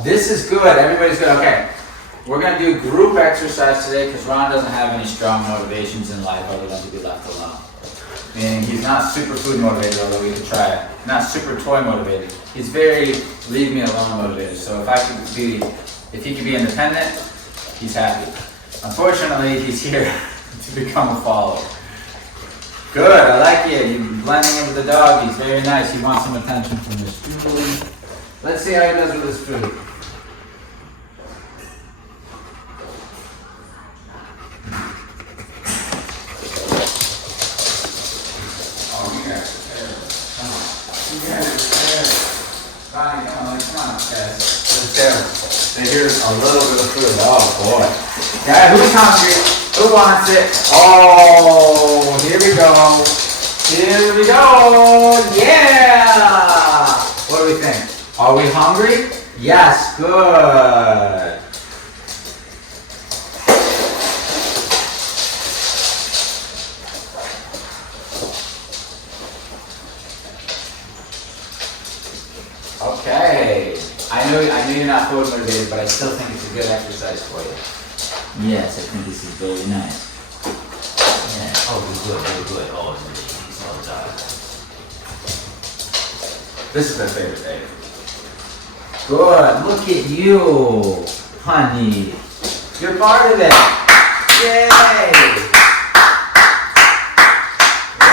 This is good. Everybody's good. Okay. We're going to do group exercise today because Ron doesn't have any strong motivations in life other than to be left alone. Meaning he's not super food motivated, although we could try it. Not super toy motivated. He's very leave me alone motivated. So if he could be independent, he's happy. Unfortunately, he's here to become a follower. Good, I like it. You're blending in with the dog. He's very nice. He wants some attention from his food. Let's see how he does with his food. Ronnie, come on, guys. Here's a little bit of food. Oh boy. Yeah, who's hungry? Who wants it? Oh, here we go. Here we go. Yeah! What do we think? Are we hungry? Yes, good. Okay. I know you're not food motivated, but I still think it's a good exercise for you. Yes, I think this is very nice. Yeah. Oh, really good. Oh, he's all done. This is my favorite day. Good. Look at you, honey. You're part of it. Yay!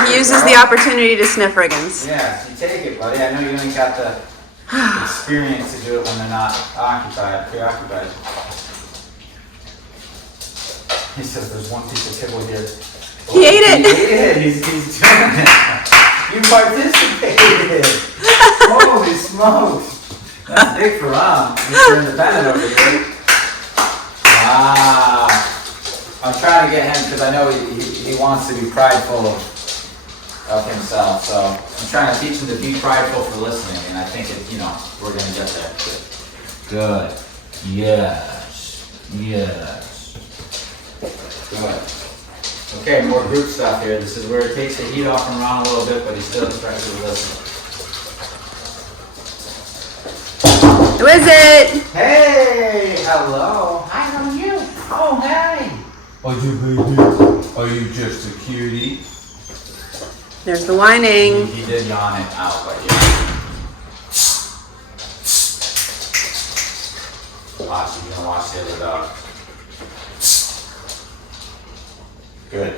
He uses the opportunity to sniff Riggins. Yeah, you take it, buddy. I know you only got the experience to do it when they're not preoccupied. He says there's one piece of kibble here. He ate it. He ate it. He's doing it. You participated. Holy smokes. That's big for Ron. Mr. Independent over here. Wow. I'm trying to get him because I know he wants to be prideful of himself. So I'm trying to teach him to be prideful for listening, and I think we're gonna get there. Good. Yes. Good. Okay, more group stuff here. This is where it takes the heat off from Ron a little bit, but he's still expected to listen. Who is it? Hey, hello. Hi, how are you? Oh, hey. Oh, you baby. Are you just a cutie? There's the whining. He did yawn it out, but yeah. Watch, you're gonna watch the other dog. Good.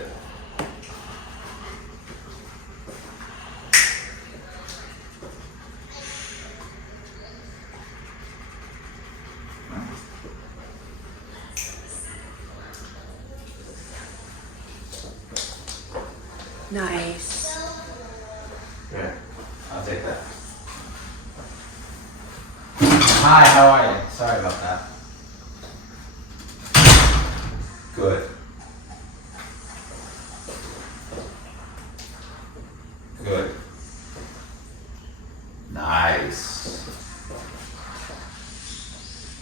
Nice. Good. I'll take that. Hi, how are you? Sorry about that. Good. Good. Nice.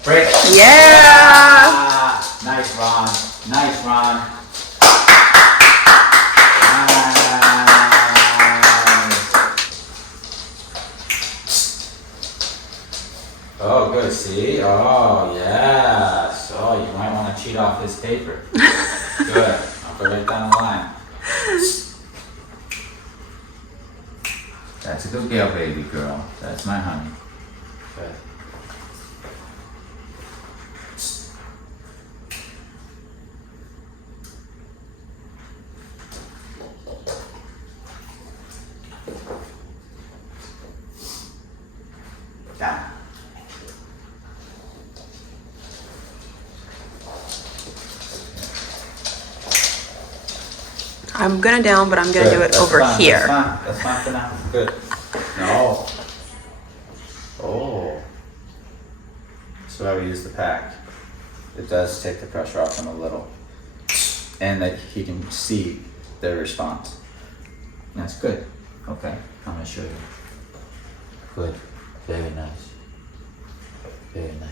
Break. Yeah. Nice, Ron. Nice, Ron. Oh, good. See? Oh, yes. Oh, you might want to cheat off his paper. Good. I'll put it down the line. That's a good girl, baby girl. That's my honey. Good. Down. I'm gonna down, but I'm gonna do it over here. That's fine for now. Good. No. Oh. So I would use the pack. It does take the pressure off him a little. And that he can see their response. That's good. Okay. I'm gonna show you. Good. Very nice. Very nice.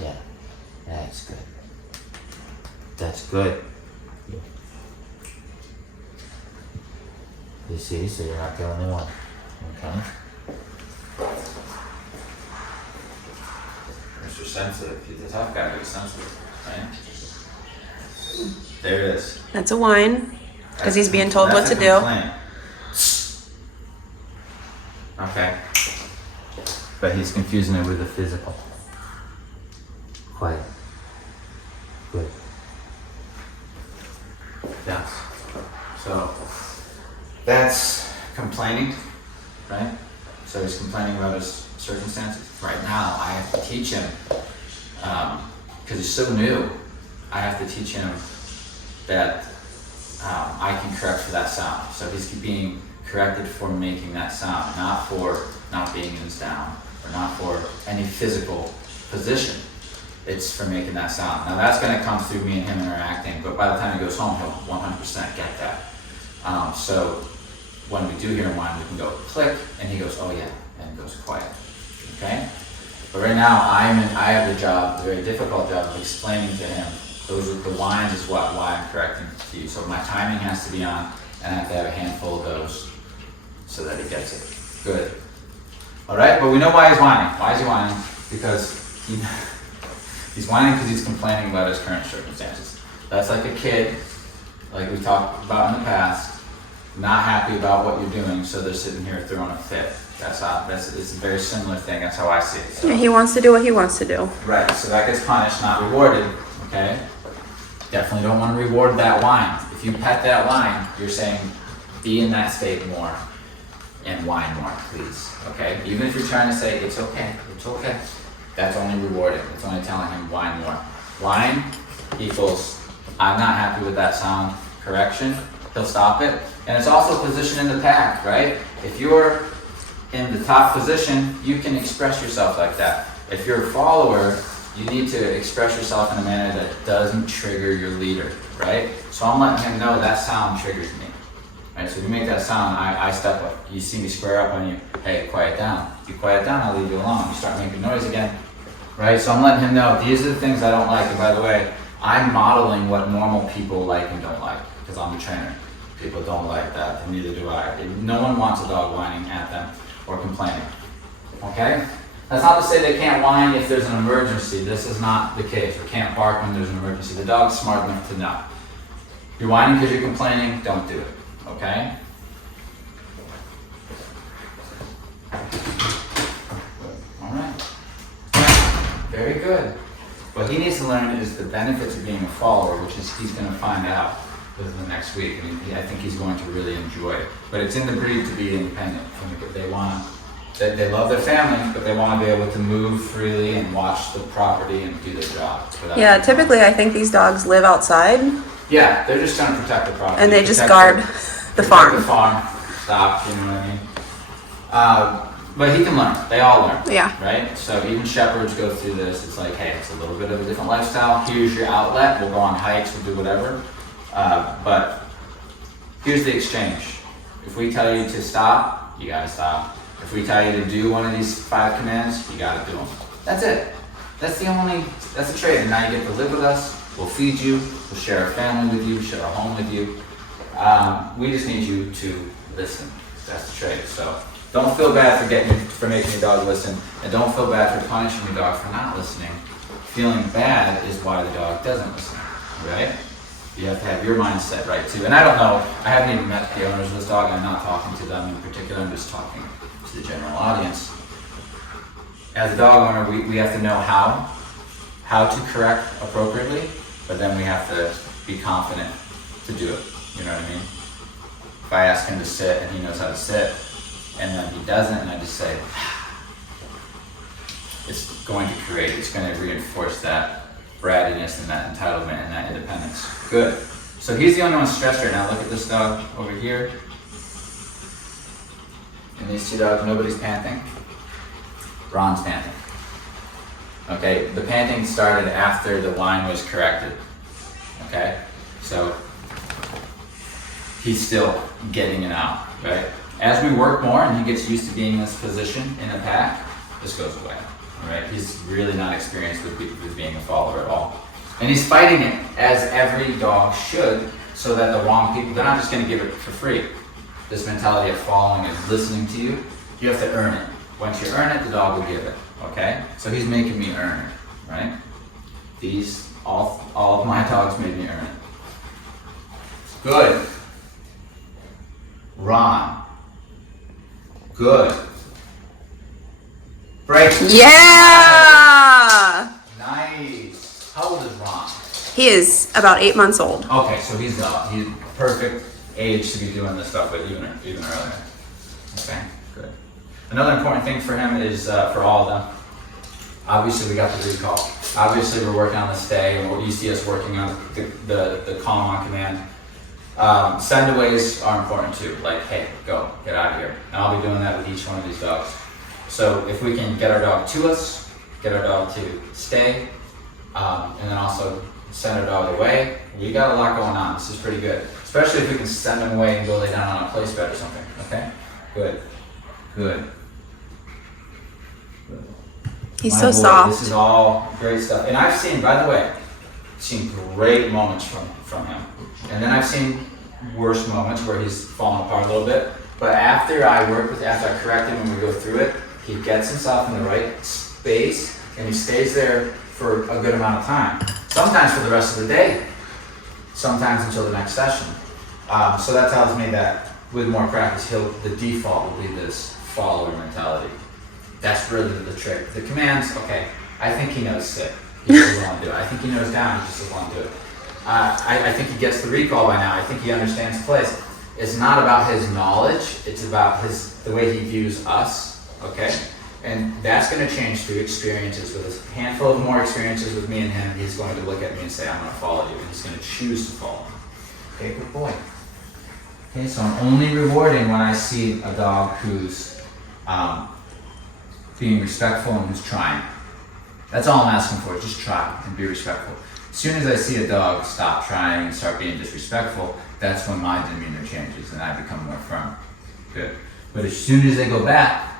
Yeah. That's good. That's good. You see, so you're not the only one. Okay? sensitive. He's a tough guy, but he's sensitive, right? There it is. That's a whine, because he's being told what to do. Okay. But he's confusing it with the physical. Quiet. Good. Yes. So that's complaining, right? So he's complaining about his circumstances. Right now, I have to teach him, because he's so new, I have to teach him that I can correct for that sound. So he's being corrected for making that sound, not for not being in his down, or not for any physical position. It's for making that sound. Now that's going to come through me and him interacting, but by the time he goes home, he'll 100% get that. So when we do hear him whine, we can go click, and he goes, oh yeah, and goes quiet. Okay? But right now, I have the job, the very difficult job of explaining to him, those are the whines is why I'm correcting to you. So my timing has to be on, and I have to have a handful of those so that he gets it. Good. All right, but we know why he's whining. Why is he whining? Because he's whining because he's complaining about his current circumstances. That's like a kid, like we talked about in the past, not happy about what you're doing, so they're sitting here throwing a fit. It's a very similar thing. That's how I see it. So, Yeah, he wants to do what he wants to do. right, so that gets punished, not rewarded, okay? Definitely don't want to reward that whine. If you pet that whine, you're saying, be in that state more and whine more, please, okay? Even if you're trying to say, it's okay, that's only rewarding. It's only telling him whine more. Whine equals, I'm not happy with that sound, correction, he'll stop it. And it's also position in the pack, right? If you're in the top position, you can express yourself like that. If you're a follower, you need to express yourself in a manner that doesn't trigger your leader, right? So I'm letting him know that sound triggers me, right? So if you make that sound, I step up. You see me square up on you, hey, quiet down. You quiet down, I'll leave you alone. You start making noise again, right? So I'm letting him know, these are the things I don't like. And by the way, I'm modeling what normal people like and don't like, because I'm the trainer. People don't like that, and neither do I. No one wants a dog whining at them or complaining, okay? That's not to say they can't whine if there's an emergency. This is not the case. We can't bark when there's an emergency. The dog's smart enough to know. You're whining because you're complaining, don't do it, okay? All right. Very good. What he needs to learn is the benefits of being a follower, which is he's going to find out within the next week. I mean, I think he's going to really enjoy it. But it's in the breed to be independent. They love their family, but they want to be able to move freely and watch the property and do their job. Yeah, typically I think these dogs live outside. Yeah, they're just trying to protect the property. And they just guard the farm. The farm, stop, you know what I mean? But he can learn. They all learn. Yeah. Right? So even shepherds go through this. It's like, hey, it's a little bit of a different lifestyle. Here's your outlet. We'll go on hikes. We'll do whatever. But here's the exchange. If we tell you to stop, you gotta stop. If we tell you to do one of these 5 commands, you gotta do them. That's it. That's the trade. And now you get to live with us. We'll feed you. We'll share our family with you. Share our home with you. We just need you to listen. That's the trade. So don't feel bad for making your dog listen, and don't feel bad for punishing your dog for not listening. Feeling bad is why the dog doesn't listen, right? You have to have your mindset right too. And I don't know, I haven't even met the owners of this dog. I'm not talking to them in particular. I'm just talking to the general audience. As a dog owner, we have to know how to correct appropriately, but then we have to be confident to do it. You know what I mean? If I ask him to sit and he knows how to sit, and then he doesn't, and I just say, it's going to reinforce that brattiness and that entitlement and that independence. Good. So he's the only one stressed right now. Look at this dog over here. And these 2 dogs, nobody's panting. Ron's panting. Okay, the panting started after the whine was corrected. Okay, so he's still getting it out, right? As we work more and he gets used to being in this position in a pack, this goes away, all right? He's really not experienced with being a follower at all. And he's fighting it, as every dog should, so that the wrong people, they're not just gonna give it for free. This mentality of following and listening to you, you have to earn it. Once you earn it, the dog will give it, okay? So he's making me earn it, right? These, all of my dogs made me earn it. Good. Ron. Good. Break. Yeah! Nice. How old is Ron? He is about 8 months old. Okay, so he's perfect age to be doing this stuff with, even earlier. Okay, good. Another important thing for him is for all of them. Obviously, we got the recall. Obviously, we're working on the stay, and you see us working on the calm on command. Sendaways are important too. Like, hey, go, get out of here. And I'll be doing that with each one of these dogs. So if we can get our dog to us, get our dog to stay, and then also send our dog away, we got a lot going on. This is pretty good. Especially if we can send them away and go lay down on a place bed or something. Okay? Good. Good. Good. He's My so boy, soft. This is all great stuff. And I've seen, by the way, great moments from him. And then I've seen worse moments where he's fallen apart a little bit. But after I correct him and we go through it, he gets himself in the right space and he stays there for a good amount of time. Sometimes for the rest of the day, sometimes until the next session. So that tells me that with more practice, the default will be this follower mentality. That's really the trick. The commands, okay, I think he knows sit. He doesn't want to do it. I think he knows down, he just doesn't want to do it. I think he gets the recall by now. I think he understands place. It's not about his knowledge, it's about the way he views us, okay? And that's going to change through experiences. With a handful of more experiences with me and him, he's going to look at me and say, I'm going to follow you. And he's going to choose to follow me. Okay, good boy. Okay, so I'm only rewarding when I see a dog who's being respectful and who's trying. That's all I'm asking for, just try and be respectful. As soon as I see a dog stop trying and start being disrespectful, that's when my demeanor changes and I become more firm. Good. But as soon as they go back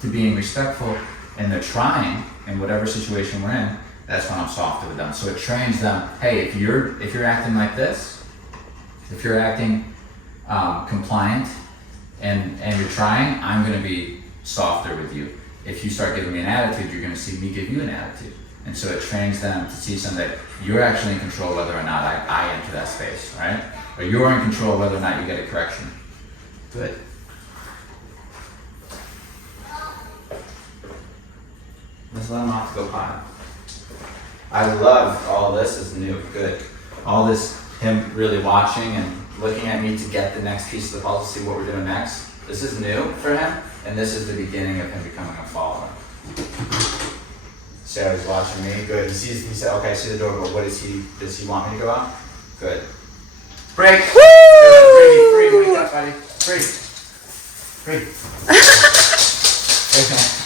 to being respectful and they're trying in whatever situation we're in, that's when I'm softer with them. So it trains them, hey, if you're acting like this, if you're acting compliant and you're trying, I'm going to be softer with you. If you start giving me an attitude, you're going to see me give you an attitude. And so it trains them to see something that you're actually in control whether or not I enter that space, right? Or you're in control whether or not you get a correction. Good. Let's let him off to go potty. I love all this is new. Good. All this, him really watching and looking at me to get the next piece of the puzzle, see what we're doing next. This is new for him, and this is the beginning of him becoming a follower. So he's watching me. Good. He said, okay, I see the door, but does he want me to go out? Good. Break. Woo! Good. Free. Wake up, buddy. Free. Okay.